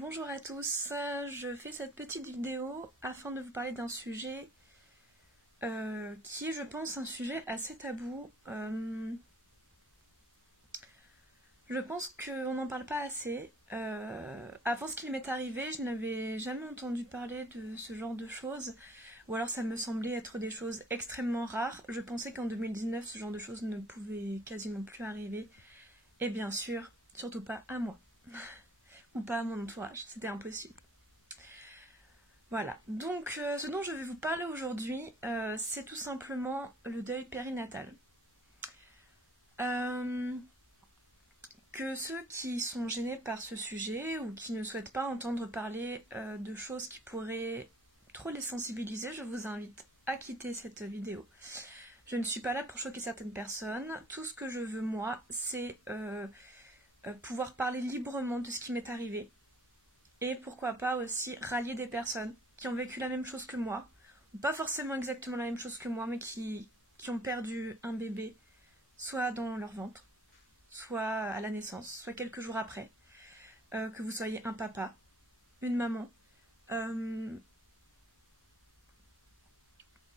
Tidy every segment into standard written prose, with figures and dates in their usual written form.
Bonjour à tous, je fais cette petite vidéo afin de vous parler d'un sujet qui est, je pense, un sujet assez tabou. Je pense qu'on n'en parle pas assez. Avant ce qui m'est arrivé, je n'avais jamais entendu parler de ce genre de choses, ou alors ça me semblait être des choses extrêmement rares. Je pensais qu'en 2019, ce genre de choses ne pouvait quasiment plus arriver. Et bien sûr, surtout pas à moi. Ou pas à mon entourage, c'était impossible. Voilà, donc ce dont je vais vous parler aujourd'hui, c'est tout simplement le deuil périnatal. Que ceux qui sont gênés par ce sujet ou qui ne souhaitent pas entendre parler de choses qui pourraient trop les sensibiliser, je vous invite à quitter cette vidéo. Je ne suis pas là pour choquer certaines personnes, tout ce que je veux moi, c'est pouvoir parler librement de ce qui m'est arrivé. Et pourquoi pas aussi rallier des personnes qui ont vécu la même chose que moi, ou pas forcément exactement la même chose que moi, mais qui ont perdu un bébé, soit dans leur ventre, soit à la naissance, soit quelques jours après, que vous soyez un papa, une maman.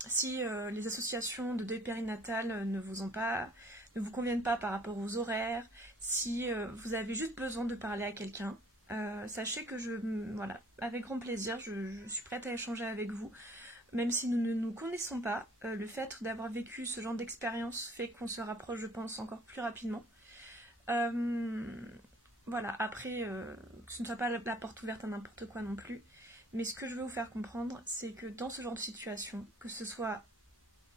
Si les associations de deuil périnatal ne vous conviennent pas par rapport aux horaires, si vous avez juste besoin de parler à quelqu'un, sachez que voilà, avec grand plaisir, je suis prête à échanger avec vous. Même si nous ne nous connaissons pas, le fait d'avoir vécu ce genre d'expérience fait qu'on se rapproche, je pense, encore plus rapidement. Voilà, après, que ce ne soit pas la porte ouverte à n'importe quoi non plus. Mais ce que je veux vous faire comprendre, c'est que dans ce genre de situation, que ce soit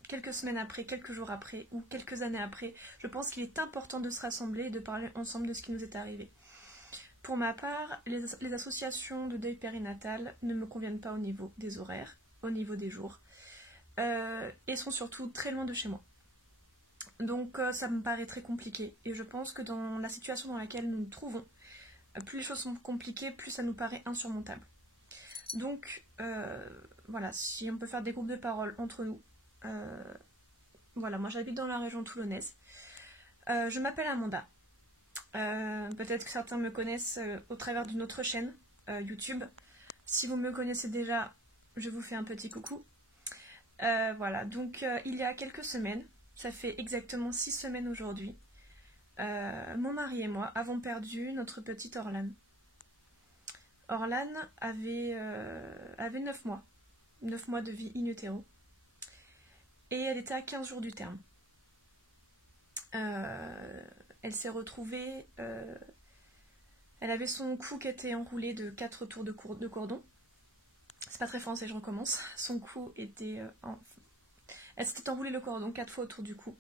quelques semaines après, quelques jours après ou quelques années après, je pense qu'il est important de se rassembler et de parler ensemble de ce qui nous est arrivé. Pour ma part, les associations de deuil périnatal ne me conviennent pas au niveau des horaires, au niveau des jours, et sont surtout très loin de chez moi. Donc ça me paraît très compliqué, et je pense que dans la situation dans laquelle nous nous trouvons, plus les choses sont compliquées, plus ça nous paraît insurmontable. Donc voilà, si on peut faire des groupes de parole entre nous. Voilà, moi j'habite dans la région toulonnaise. Je m'appelle Amanda. Peut-être que certains me connaissent au travers d'une autre chaîne, YouTube. Si vous me connaissez déjà, je vous fais un petit coucou. Voilà, donc il y a quelques semaines, ça fait exactement 6 semaines aujourd'hui, mon mari et moi avons perdu notre petite Orlane. Orlane avait 9 mois. 9 mois de vie in utero. Et elle était à 15 jours du terme. Elle s'est retrouvée... elle avait son cou qui était enroulé de 4 tours de cordon. C'est pas très français, je recommence. Son cou était... Elle s'était enroulée le cordon 4 fois autour du cou.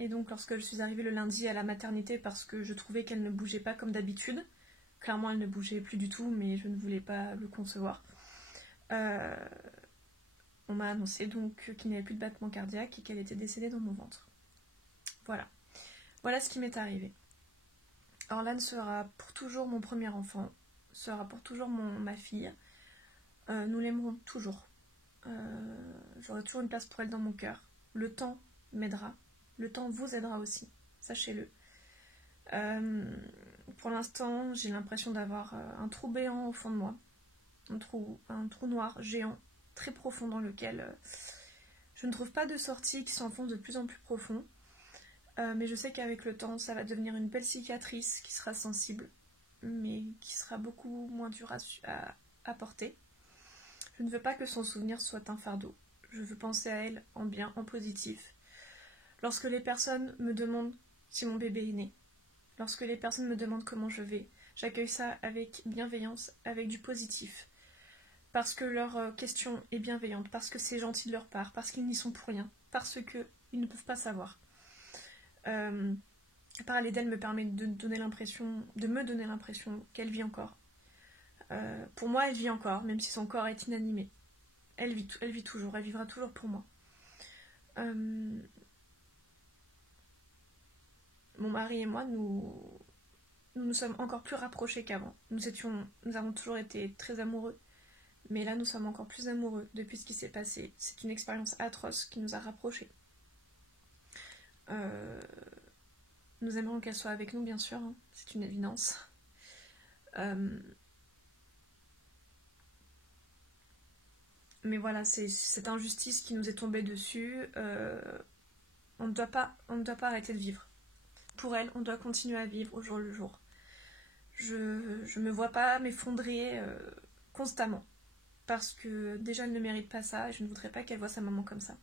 Et donc lorsque je suis arrivée le lundi à la maternité, parce que je trouvais qu'elle ne bougeait pas comme d'habitude, clairement elle ne bougeait plus du tout, mais je ne voulais pas le concevoir. On m'a annoncé donc qu'il n'y avait plus de battement cardiaque et qu'elle était décédée dans mon ventre. Voilà. Voilà ce qui m'est arrivé. Orlane sera pour toujours mon premier enfant, sera pour toujours ma fille. Nous l'aimerons toujours. J'aurai toujours une place pour elle dans mon cœur. Le temps m'aidera. Le temps vous aidera aussi. Sachez-le. Pour l'instant, j'ai l'impression d'avoir un trou béant au fond de moi. Un trou noir géant, très profond, dans lequel je ne trouve pas de sortie, qui s'enfonce de plus en plus profond. Mais je sais qu'avec le temps, ça va devenir une belle cicatrice qui sera sensible, mais qui sera beaucoup moins dure à porter. Je ne veux pas que son souvenir soit un fardeau. Je veux penser à elle en bien, en positif. Lorsque les personnes me demandent si mon bébé est né, lorsque les personnes me demandent comment je vais, j'accueille ça avec bienveillance, avec du positif. Parce que leur question est bienveillante, parce que c'est gentil de leur part, parce qu'ils n'y sont pour rien, parce qu'ils ne peuvent pas savoir. Parler d'elle me permet de me donner l'impression qu'elle vit encore. Pour moi, elle vit encore, même si son corps est inanimé. Elle vit toujours, elle vivra toujours pour moi. Mon mari et moi, nous sommes encore plus rapprochés qu'avant. Nous avons toujours été très amoureux, mais là nous sommes encore plus amoureux depuis ce qui s'est passé. C'est une expérience atroce qui nous a rapprochés. Nous aimerions qu'elle soit avec nous, bien sûr, hein, c'est une évidence. Mais voilà, c'est cette injustice qui nous est tombée dessus. On ne doit pas arrêter de vivre. Pour elle, on doit continuer à vivre au jour le jour. Je me vois pas m'effondrer constamment. Parce que déjà, elle ne mérite pas ça et je ne voudrais pas qu'elle voie sa maman comme ça.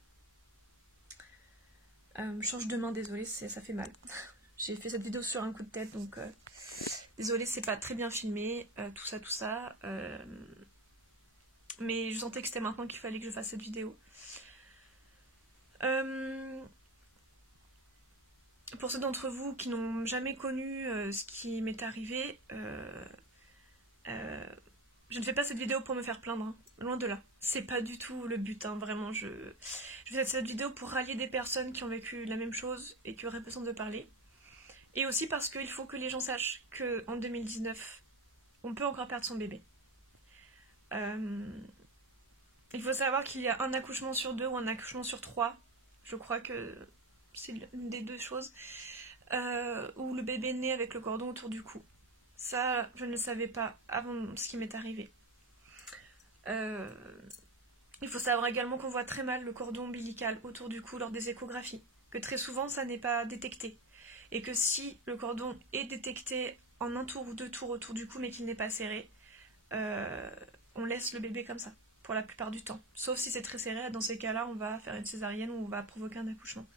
Change de main, désolée, ça fait mal. J'ai fait cette vidéo sur un coup de tête, donc désolée, c'est pas très bien filmé, tout ça. Mais je sentais que c'était maintenant qu'il fallait que je fasse cette vidéo. Pour ceux d'entre vous qui n'ont jamais connu ce qui m'est arrivé, je ne fais pas cette vidéo pour me faire plaindre, hein. Loin de là. C'est pas du tout le but, hein. Vraiment. Je fais cette vidéo pour rallier des personnes qui ont vécu la même chose et qui auraient besoin de parler. Et aussi parce qu'il faut que les gens sachent qu'en 2019, on peut encore perdre son bébé. Il faut savoir qu'il y a un accouchement sur 2 ou un accouchement sur 3. Je crois que c'est une des 2 choses. Où le bébé naît avec le cordon autour du cou. Ça, je ne le savais pas avant ce qui m'est arrivé. Il faut savoir également qu'on voit très mal le cordon ombilical autour du cou lors des échographies. Que très souvent, ça n'est pas détecté. Et que si le cordon est détecté en 1 tour ou 2 tours autour du cou mais qu'il n'est pas serré, on laisse le bébé comme ça, pour la plupart du temps. Sauf si c'est très serré, dans ces cas-là, on va faire une césarienne ou on va provoquer un accouchement.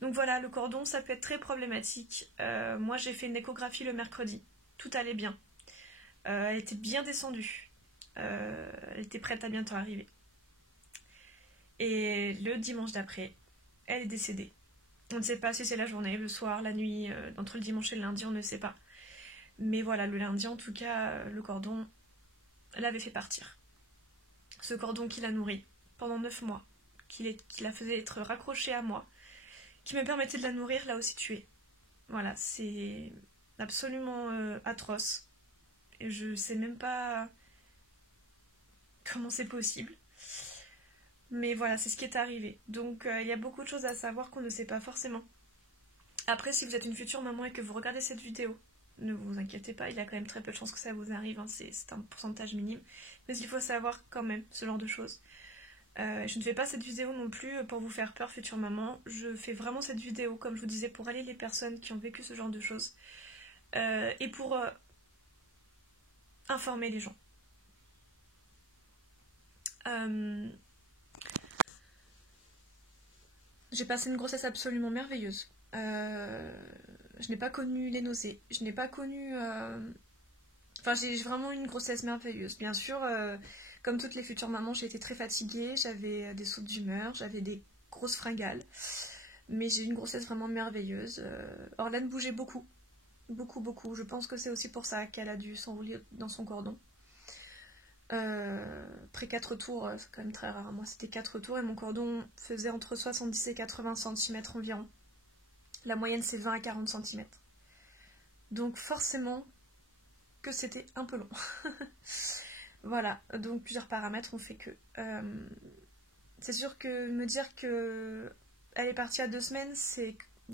Donc voilà, le cordon, ça peut être très problématique. Moi, j'ai fait une échographie le mercredi. Tout allait bien. Elle était bien descendue. Elle était prête à bientôt arriver. Et le dimanche d'après, elle est décédée. On ne sait pas si c'est la journée, le soir, la nuit, entre le dimanche et le lundi, on ne sait pas. Mais voilà, le lundi, en tout cas, le cordon l'avait fait partir. Ce cordon qui l'a nourri pendant 9 mois, qui la faisait être raccrochée à moi, qui me permettait de la nourrir, l'a aussi tuée. Voilà, c'est absolument atroce. Et je sais même pas comment c'est possible. Mais voilà, c'est ce qui est arrivé. Donc il y a beaucoup de choses à savoir qu'on ne sait pas forcément. Après, si vous êtes une future maman et que vous regardez cette vidéo, ne vous inquiétez pas, il y a quand même très peu de chances que ça vous arrive, hein, c'est un pourcentage minime. Mais il faut savoir quand même ce genre de choses. Je ne fais pas cette vidéo non plus pour vous faire peur, future maman. Je fais vraiment cette vidéo, comme je vous disais, pour aller les personnes qui ont vécu ce genre de choses. Et pour informer les gens. J'ai passé une grossesse absolument merveilleuse. Je n'ai pas connu les nausées. Je n'ai pas connu... Enfin, j'ai vraiment eu une grossesse merveilleuse. Bien sûr, comme toutes les futures mamans, j'ai été très fatiguée. J'avais des sautes d'humeur, j'avais des grosses fringales. Mais j'ai eu une grossesse vraiment merveilleuse. Orlane bougeait beaucoup. Beaucoup. Je pense que c'est aussi pour ça qu'elle a dû s'enrouler dans son cordon. Après 4 tours, c'est quand même très rare. Moi, c'était 4 tours et mon cordon faisait entre 70 et 80 cm environ. La moyenne, c'est 20 à 40 cm. Donc, forcément, que c'était un peu long. Voilà, donc plusieurs paramètres ont fait que. C'est sûr que me dire que elle est partie à 2 semaines,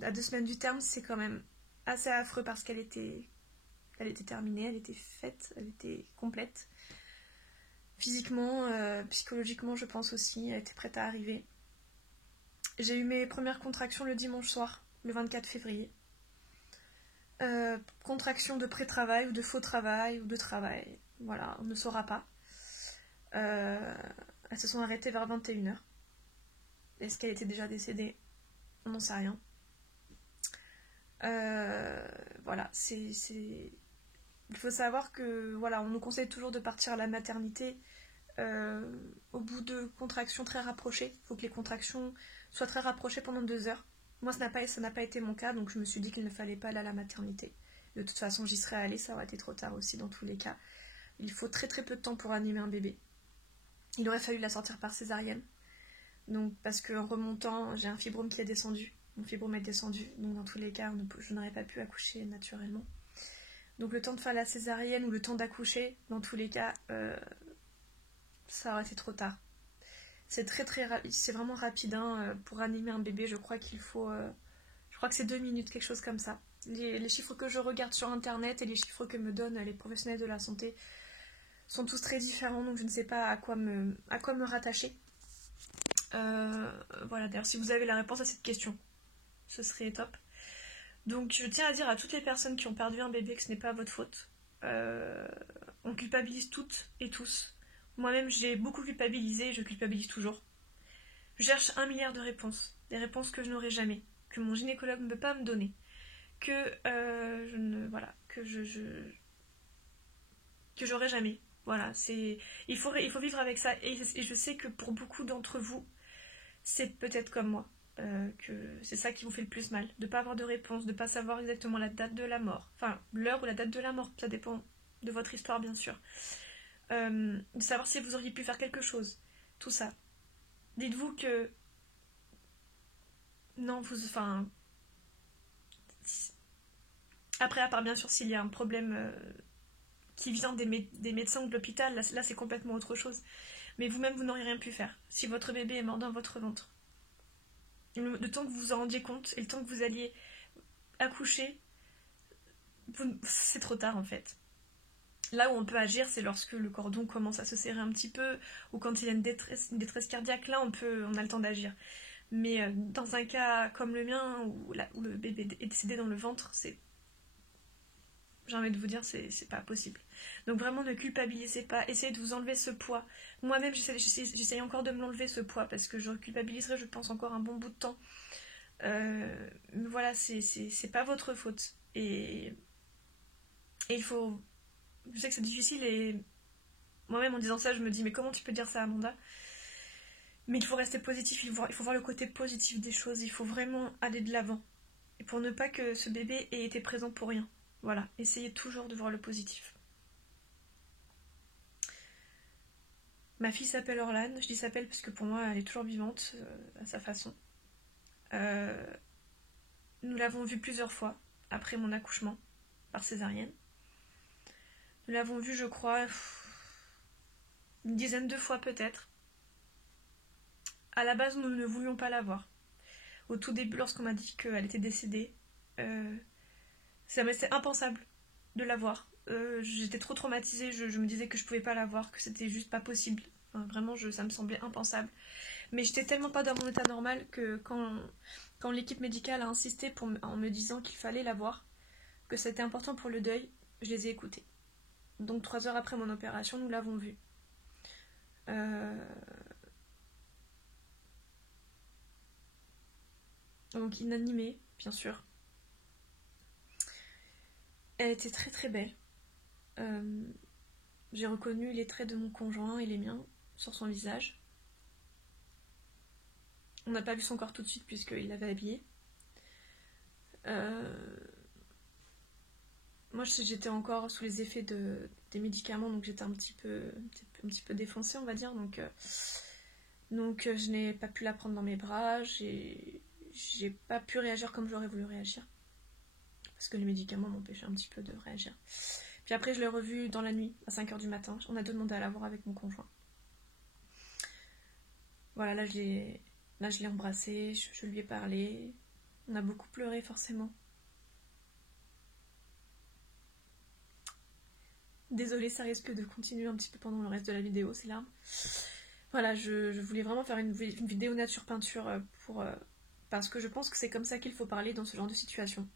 à 2 semaines du terme, c'est quand même assez affreux parce qu'elle était terminée, elle était faite, elle était complète. Physiquement, psychologiquement, je pense aussi, elle était prête à arriver. J'ai eu mes premières contractions le dimanche soir, le 24 février. Contractions de pré-travail ou de faux travail ou de travail. Voilà, on ne saura pas. Elles se sont arrêtées vers 21h. Est-ce qu'elle était déjà décédée? On n'en sait rien. Voilà, il faut savoir que voilà, on nous conseille toujours de partir à la maternité au bout de contractions très rapprochées. Il faut que les contractions soient très rapprochées pendant 2 heures. Moi, ça n'a pas été mon cas, donc je me suis dit qu'il ne fallait pas aller à la maternité. De toute façon, j'y serais allée, ça aurait été trop tard aussi dans tous les cas. Il faut très très peu de temps pour animer un bébé. Il aurait fallu la sortir par césarienne. Donc, parce qu'en remontant, j'ai un fibrome qui est descendu. Mon fibrome est descendu, donc dans tous les cas, je n'aurais pas pu accoucher naturellement. Donc le temps de faire la césarienne ou le temps d'accoucher, dans tous les cas, ça aurait été trop tard. C'est c'est vraiment rapide hein, pour animer un bébé. Je crois qu'il faut, je crois que c'est 2 minutes, quelque chose comme ça. Les chiffres que je regarde sur internet et les chiffres que me donnent les professionnels de la santé sont tous très différents, donc je ne sais pas à quoi me rattacher. Voilà, d'ailleurs, si vous avez la réponse à cette question, ce serait top. Donc je tiens à dire à toutes les personnes qui ont perdu un bébé que ce n'est pas votre faute. On culpabilise toutes et tous. Moi-même, j'ai beaucoup culpabilisé et je culpabilise toujours. Je cherche 1 milliard de réponses. Des réponses que je n'aurai jamais. Que mon gynécologue ne peut pas me donner. Que que j'aurai jamais. Voilà, il faut vivre avec ça. Et je sais que pour beaucoup d'entre vous, c'est peut-être comme moi. Que c'est ça qui vous fait le plus mal. De ne pas avoir de réponse, de ne pas savoir exactement la date de la mort. Enfin, l'heure ou la date de la mort. Ça dépend de votre histoire, bien sûr. De savoir si vous auriez pu faire quelque chose. Tout ça. Dites-vous que... Non, enfin... Après, à part bien sûr s'il y a un problème qui vient des médecins ou de l'hôpital, là c'est complètement autre chose. Mais vous-même, vous n'auriez rien pu faire. Si votre bébé est mort dans votre ventre. Le temps que vous vous en rendiez compte et le temps que vous alliez accoucher, c'est trop tard en fait. Là où on peut agir, c'est lorsque le cordon commence à se serrer un petit peu, ou quand il y a une détresse cardiaque, là on a le temps d'agir. Mais dans un cas comme le mien, où le bébé est décédé dans le ventre, j'ai envie de vous dire, c'est pas possible. Donc vraiment, ne culpabilisez pas, essayez de vous enlever ce poids. Moi-même, j'essaye encore de me l'enlever ce poids, parce que je culpabiliserai, je pense, encore un bon bout de temps. Voilà, c'est pas votre faute. Et il faut... Je sais que c'est difficile, et moi-même, en disant ça, je me dis, mais comment tu peux dire ça, Amanda ? Mais il faut rester positif, il faut voir le côté positif des choses, il faut vraiment aller de l'avant. Et pour ne pas que ce bébé ait été présent pour rien. Voilà, essayez toujours de voir le positif. Ma fille s'appelle Orlane, je dis s'appelle parce que pour moi elle est toujours vivante à sa façon. Nous l'avons vue plusieurs fois après mon accouchement par césarienne. Nous l'avons vue, je crois, une dizaine de fois peut-être. À la base, nous ne voulions pas la voir. Au tout début, lorsqu'on m'a dit qu'elle était décédée, c'était impensable de la voir. J'étais trop traumatisée, je me disais que je pouvais pas la voir, que c'était juste pas possible. Enfin, vraiment, ça me semblait impensable. Mais j'étais tellement pas dans mon état normal que quand l'équipe médicale a insisté en me disant qu'il fallait la voir, que c'était important pour le deuil, je les ai écoutés. Donc 3 heures après mon opération, nous l'avons vue. Donc inanimée, bien sûr. Elle était très très belle. J'ai reconnu les traits de mon conjoint et les miens sur son visage. On n'a pas vu son corps tout de suite puisqu'il l'avait habillé. Moi j'étais encore sous les effets des médicaments, donc j'étais un petit peu défoncée, on va dire. Donc je n'ai pas pu la prendre dans mes bras, j'ai pas pu réagir comme j'aurais voulu réagir. Parce que les médicaments m'empêchaient un petit peu de réagir. Puis après, je l'ai revue dans la nuit, à 5h du matin. On a demandé à la voir avec mon conjoint. Voilà, là, je l'ai embrassée, je lui ai parlé. On a beaucoup pleuré, forcément. Désolée, ça risque de continuer un petit peu pendant le reste de la vidéo, ces larmes. Voilà, je voulais vraiment faire une vidéo nature peinture parce que je pense que c'est comme ça qu'il faut parler dans ce genre de situation.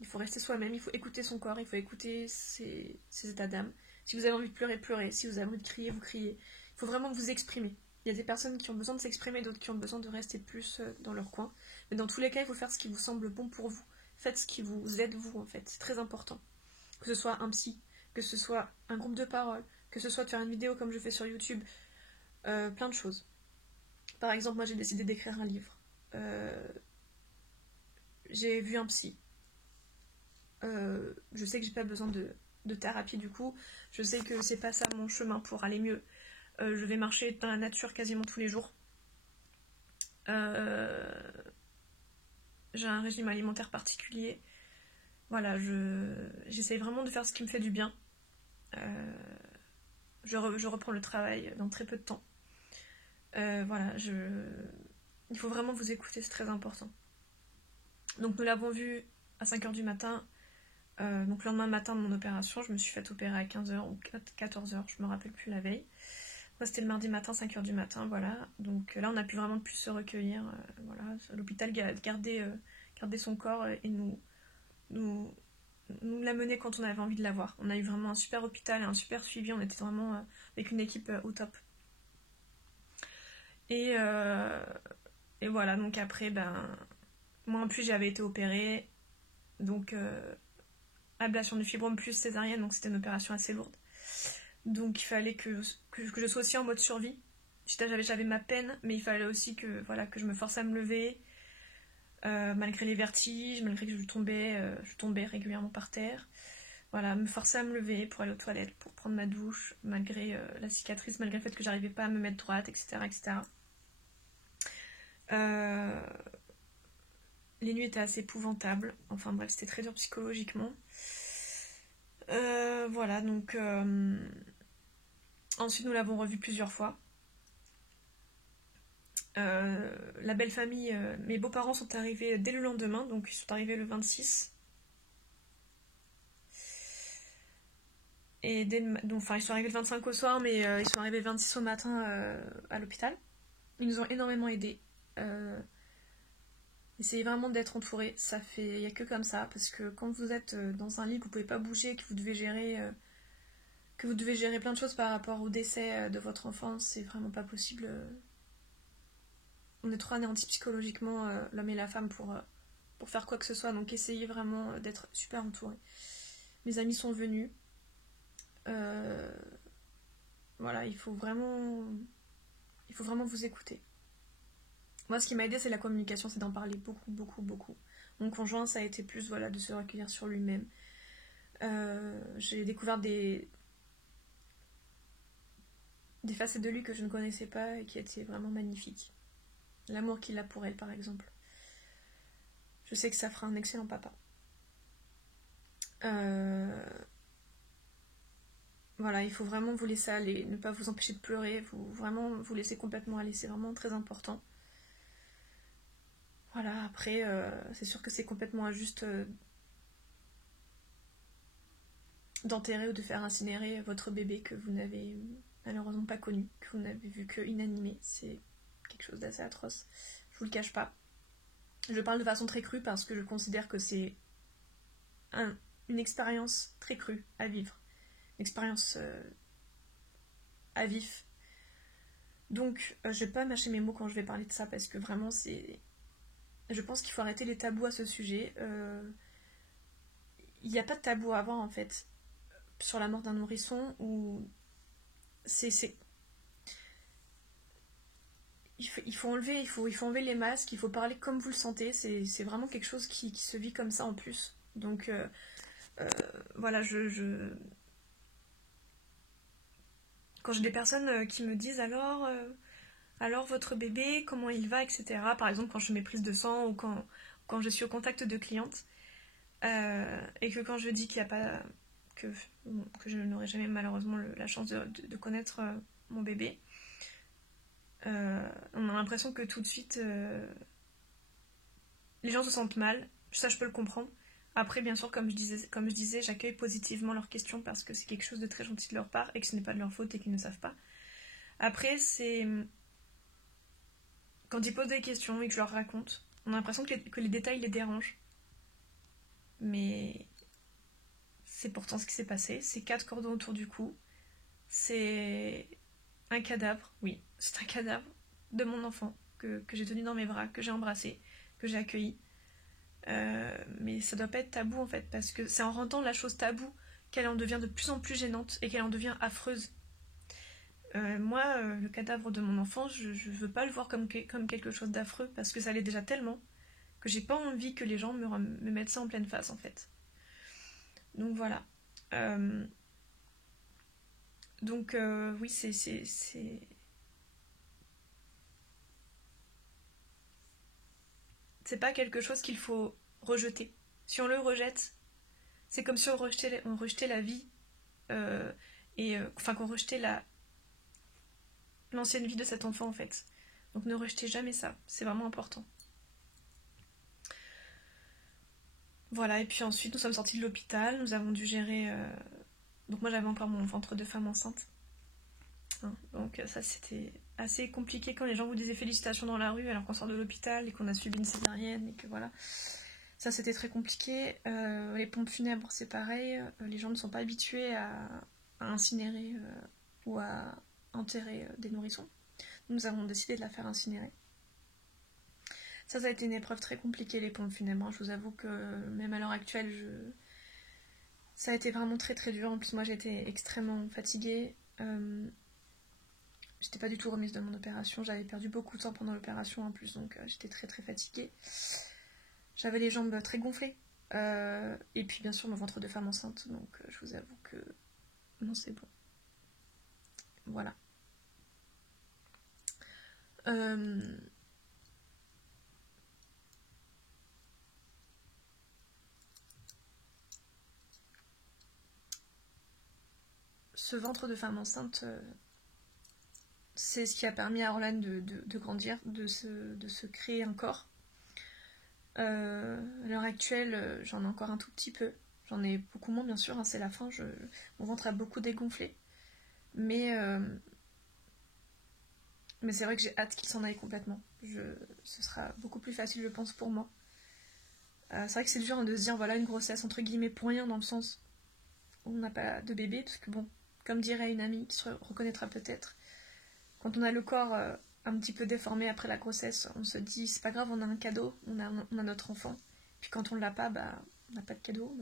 Il faut rester soi-même, il faut écouter son corps, il faut écouter ses états d'âme. Si vous avez envie de pleurer, pleurez. Si vous avez envie de crier, vous criez. Il faut vraiment vous exprimer. Il y a des personnes qui ont besoin de s'exprimer, d'autres qui ont besoin de rester plus dans leur coin. Mais dans tous les cas, il faut faire ce qui vous semble bon pour vous. Faites ce qui vous aide vous, en fait. C'est très important. Que ce soit un psy, que ce soit un groupe de parole, que ce soit de faire une vidéo comme je fais sur YouTube. Plein de choses. Par exemple, moi j'ai décidé d'écrire un livre. J'ai vu un psy. Je sais que j'ai pas besoin de thérapie du coup. Je sais que c'est pas ça mon chemin pour aller mieux. Je vais marcher dans la nature quasiment tous les jours. J'ai un régime alimentaire particulier. Voilà, j'essaye vraiment de faire ce qui me fait du bien. Je reprends le travail dans très peu de temps. Voilà, il faut vraiment vous écouter, c'est très important. Donc nous l'avons vu à 5h du matin. Donc le lendemain matin de mon opération, je me suis fait opérer à 15h ou 14h, je me rappelle plus la veille. Moi c'était le mardi matin, 5h du matin, voilà. Donc là on a pu vraiment plus se recueillir, voilà. L'hôpital gardait son corps et nous l'amener quand on avait envie de l'avoir. On a eu vraiment un super hôpital et un super suivi, on était vraiment avec une équipe au top. Et voilà, donc après, moi en plus j'avais été opérée, donc ablation du fibrome plus césarienne, donc c'était une opération assez lourde. Donc il fallait que je sois aussi en mode survie. J'avais ma peine, mais il fallait aussi que je me force à me lever, malgré les vertiges, malgré que je tombais régulièrement par terre. Voilà, me forcer à me lever pour aller aux toilettes, pour prendre ma douche, malgré la cicatrice, malgré le fait que j'arrivais pas à me mettre droite, etc. etc. Les nuits étaient assez épouvantables. Enfin bref, c'était très dur psychologiquement. Voilà, donc... Ensuite, nous l'avons revu plusieurs fois. La belle famille, mes beaux-parents sont arrivés dès le lendemain, donc ils sont arrivés le 26. Et ils sont arrivés le 25 au soir, mais ils sont arrivés le 26 au matin à l'hôpital. Ils nous ont énormément aidés. Essayez vraiment d'être entouré. Il n'y a que comme ça, parce que quand vous êtes dans un lit, que vous pouvez pas bouger, que vous devez gérer plein de choses par rapport au décès de votre enfant, c'est vraiment pas possible. On est trop anéantis psychologiquement, l'homme et la femme, pour faire quoi que ce soit. Donc essayez vraiment d'être super entouré. Mes amis sont venus. Voilà, il faut vraiment vous écouter. Moi, ce qui m'a aidé, c'est la communication, c'est d'en parler beaucoup, beaucoup, beaucoup. Mon conjoint, ça a été plus de se recueillir sur lui-même. J'ai découvert des facettes de lui que je ne connaissais pas et qui étaient vraiment magnifiques. L'amour qu'il a pour elle, par exemple. Je sais que ça fera un excellent papa. Voilà, il faut vraiment vous laisser aller, ne pas vous empêcher de pleurer, vraiment vous laisser complètement aller, c'est vraiment très important. Voilà, après, c'est sûr que c'est complètement injuste d'enterrer ou de faire incinérer votre bébé que vous n'avez malheureusement pas connu, que vous n'avez vu que inanimé. C'est quelque chose d'assez atroce. Je vous le cache pas. Je parle de façon très crue parce que je considère que c'est une expérience très crue à vivre. Une expérience à vif. Donc, je vais pas mâcher mes mots quand je vais parler de ça parce que vraiment c'est... Je pense qu'il faut arrêter les tabous à ce sujet. Il n'y a pas de tabou à avoir en fait sur la mort d'un nourrisson où il faut enlever les masques, il faut parler comme vous le sentez, c'est vraiment quelque chose qui se vit comme ça en plus. Donc voilà, quand j'ai des personnes qui me disent alors votre bébé, comment il va, etc. Par exemple quand je fais mes prises de sang ou quand je suis au contact de clientes et que quand je dis qu'il n'y a pas que je n'aurai jamais malheureusement la chance de connaître mon bébé, on a l'impression que tout de suite les gens se sentent mal. Ça, je peux le comprendre. Après, bien sûr, comme je disais, j'accueille positivement leurs questions parce que c'est quelque chose de très gentil de leur part et que ce n'est pas de leur faute et qu'ils ne savent pas. Après, c'est quand ils posent des questions et que je leur raconte, on a l'impression que les détails les dérangent. Mais c'est pourtant ce qui s'est passé. C'est 4 cordons autour du cou. C'est un cadavre, oui, c'est un cadavre de mon enfant que j'ai tenu dans mes bras, que j'ai embrassé, que j'ai accueilli. Mais ça doit pas être tabou en fait, parce que c'est en rendant la chose taboue qu'elle en devient de plus en plus gênante et qu'elle en devient affreuse. Moi, le cadavre de mon enfant, je veux pas le voir comme quelque chose d'affreux, parce que ça l'est déjà tellement que j'ai pas envie que les gens me mettent ça en pleine face en fait. Donc voilà. Donc oui, c'est pas quelque chose qu'il faut rejeter. Si on le rejette, c'est comme si on rejetait la vie qu'on rejetait l'ancienne vie de cet enfant en fait. Donc ne rejetez jamais ça, c'est vraiment important. Voilà, et puis ensuite nous sommes sortis de l'hôpital, nous avons dû gérer... Donc moi j'avais encore mon ventre de femme enceinte. Hein, donc ça c'était assez compliqué quand les gens vous disaient félicitations dans la rue alors qu'on sort de l'hôpital et qu'on a subi une césarienne et que voilà. Ça c'était très compliqué. Les pompes funèbres c'est pareil, les gens ne sont pas habitués à incinérer ou à enterrer des nourrissons. Nous avons décidé de la faire incinérer. Ça a été une épreuve très compliquée, les pompes funèbres. Je vous avoue que même à l'heure actuelle, ça a été vraiment très très dur. En plus, moi j'étais extrêmement fatiguée. J'étais pas du tout remise de mon opération. J'avais perdu beaucoup de temps pendant l'opération en plus, donc j'étais très très fatiguée. J'avais les jambes très gonflées. Et puis bien sûr mon ventre de femme enceinte. Donc je vous avoue que non, c'est bon. Voilà. Ce ventre de femme enceinte, c'est ce qui a permis à Orlan de grandir, de se créer un corps. À l'heure actuelle, j'en ai encore un tout petit peu. J'en ai beaucoup moins, bien sûr, hein, c'est la fin. Mon ventre a beaucoup dégonflé. Mais c'est vrai que j'ai hâte qu'il s'en aille complètement. Ce sera beaucoup plus facile, je pense, pour moi. C'est vrai que c'est dur, hein, de se dire, voilà, une grossesse, entre guillemets, pour rien, dans le sens où on n'a pas de bébé, parce que bon, comme dirait une amie qui se reconnaîtra peut-être, quand on a le corps un petit peu déformé après la grossesse, on se dit c'est pas grave, on a un cadeau, on a notre enfant. Puis quand on l'a pas, bah, on n'a pas de cadeau,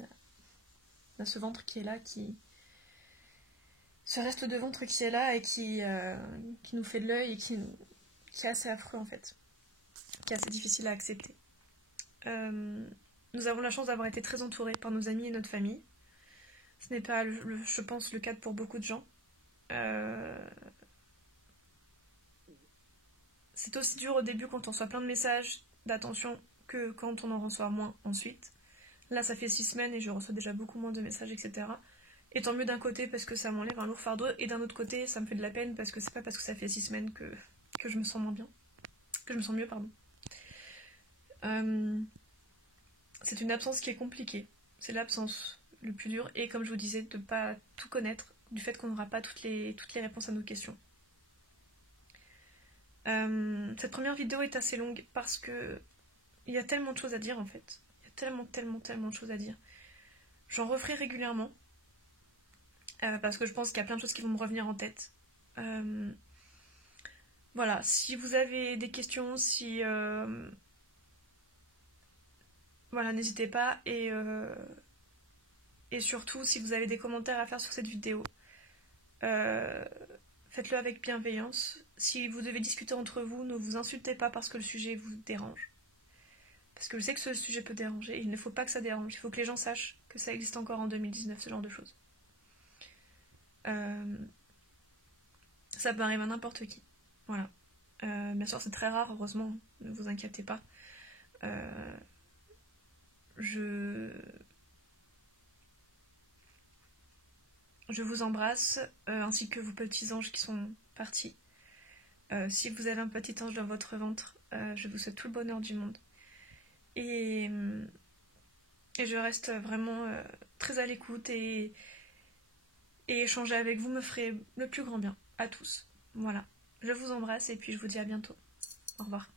on a ce ventre qui est là, ce reste de ventre qui est là et qui nous fait de l'œil et qui est assez affreux en fait, qui est assez difficile à accepter. Nous avons la chance d'avoir été très entourés par nos amis et notre famille. Ce n'est pas, je pense, le cas pour beaucoup de gens. C'est aussi dur au début quand on reçoit plein de messages d'attention que quand on en reçoit moins ensuite. Là, ça fait 6 semaines et je reçois déjà beaucoup moins de messages, etc. Et tant mieux d'un côté parce que ça m'enlève un lourd fardeau, et d'un autre côté, ça me fait de la peine parce que c'est pas parce que ça fait 6 semaines que je me sens moins bien. Que je me sens mieux, pardon. C'est une absence qui est compliquée. C'est l'absence le plus dur, et comme je vous disais, de pas tout connaître, du fait qu'on n'aura pas toutes les réponses à nos questions. Cette première vidéo est assez longue parce que il y a tellement de choses à dire en fait. Il y a tellement de choses à dire. J'en referai régulièrement parce que je pense qu'il y a plein de choses qui vont me revenir en tête. Voilà, si vous avez des questions, voilà, n'hésitez pas, et surtout si vous avez des commentaires à faire sur cette vidéo, faites-le avec bienveillance. Si vous devez discuter entre vous, ne vous insultez pas parce que le sujet vous dérange. Parce que je sais que ce sujet peut déranger, et il ne faut pas que ça dérange. Il faut que les gens sachent que ça existe encore en 2019, ce genre de choses. Ça peut arriver à n'importe qui. Voilà. Bien sûr, c'est très rare, heureusement, ne vous inquiétez pas. Je vous embrasse, ainsi que vos petits anges qui sont partis. Si vous avez un petit ange dans votre ventre, je vous souhaite tout le bonheur du monde. Et je reste vraiment très à l'écoute, et échanger avec vous me ferait le plus grand bien à tous. Voilà. Je vous embrasse et puis je vous dis à bientôt. Au revoir.